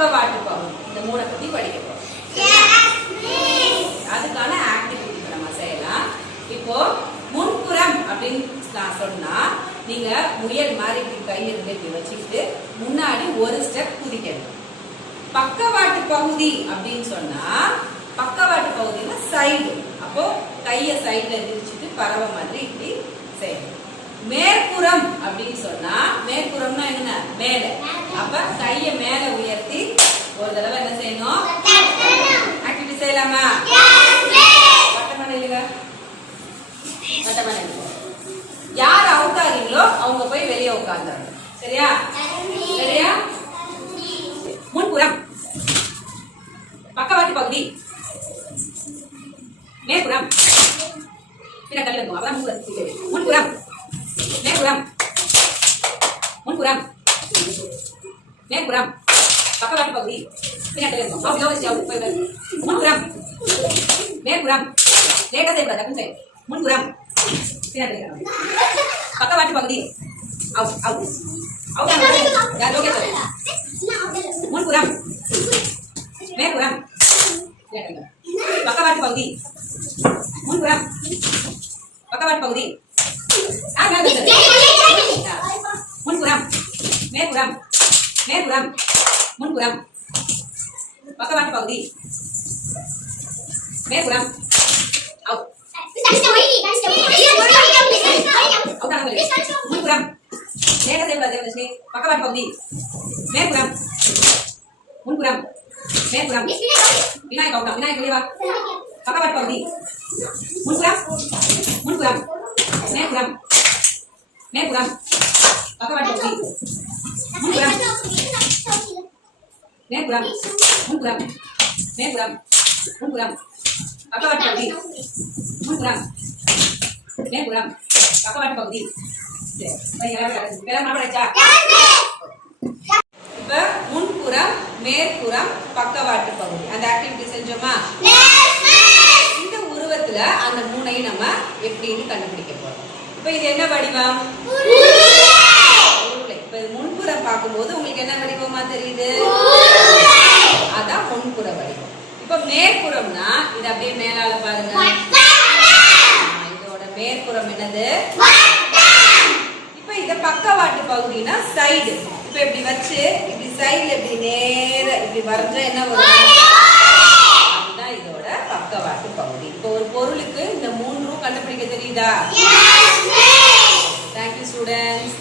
பக்கவாட்டு பகுதி இந்த மூளை பற்றி படிக்க போறோம் அதுக்கான ஆக்டிவிட்டி நம்ம செய்யலாம். இப்போ முன்புறம் அப்படின்னு நான் சொன்னா நீங்க முயல் மாதிரி இப்படி கை இருந்து வச்சுக்கிட்டு முன்னாடி ஒரு ஸ்டெப் குதிக்கணும். பக்கவாட்டு பகுதி அப்படின்னு சொன்னா பக்கவாட்டு பகுதினா சைடு அப்போ கைய சைடுல விரிச்சுட்டு பறவை மாதிரி இப்படி செய்யணும். மேற்புறம் அப்படின்னு சொன்னா மேற்புறம்னா என்ன மேல. அப்ப கைய மேல யார் அவுட் ஆகிறீங்களோ அவங்க போய் வெளியே உட்கார்ந்தாங்க சரியா? சரியா? முன்புறம். பக்கவாட்டு பகுதி. மேற்புறம். பின்ன கல்வி இருக்கும் அதான் முன்புறம். மேற்புறம். முன்புறம். மேற்புறம். பக்கவாட்டு பகுதி. பின்ன கல்வி இருக்கும் அப்படி யோசிச்சு அப்படி போய் பாரு. முன்புறம். மேற்புறம் லேட்டா செய்ய டக்குன்னு செய்ய முன்புறம் பின்ன கல்வி இருக்கும். பக்கவாட்டு பகுதி அவுட் அவுட் அவுட் யார் லோகேஷ் முன்புறம் மேற்புறம் லேட்டா பக்கவாட்டு பகுதி முன்புறம் பக்கவாட்டு பகுதி ஆ, ஆ, ஆ, ஆ. முன்புறம் மேற்புறம் மேற்புறம் முன்புறம் பக்கவாட்டு பகுதி மேற்புறம் அவுட் அவுட் ஆனது முன்புறம் நேர செய்யக்கூடாது தேவதர்ஷினி பக்கவாட்டு பகுதி மேற்புறம் முன்புறம் மேற்புறம் விநாயக் அவுட்டா விநாயக் வெளியே வா பக்கவாட்டு பகுதி முன்புறம் முன்புறம் மேற்புறம் மேற்புறம் பக்கவாட்டு பகுதி முன்புறம் மேற்புறம் முன்புறம் மேற்புறம் இப்ப முன்புறம் மேற்புறம் பக்கவாட்டு பகுதி. அந்த ஆக்டிவிட்டி செஞ்சோமா? இந்த உருவத்துல அந்த மூணையும் நம்ம எப்படின்னு கண்டுபிடிக்க போறோம். இப்ப இது என்ன வடிவம்? உருளை. இப்ப இது முன்புறம் பார்க்கும்போது உங்களுக்கு என்ன வடிவமா தெரியுது? அதான் முன்புற வடிவம். இப்ப மேற்புறம்னா இது அப்படியே மேலால பாருங்க. இதோட மேற்புறம் என்னது? பக்கவாட்டு பகுதினா சைடு இப்போ இப்படி வச்சு இப்படி சைடுல இப்படி நேர இப்படி வரைஞ்சா என்ன வரும்? அதுதான் இதோட பக்கவாட்டு பகுதி. இப்போ ஒரு பொருளுக்கு இந்த மூன்றும் கண்டுபிடிக்க தெரியுதா? Thank you students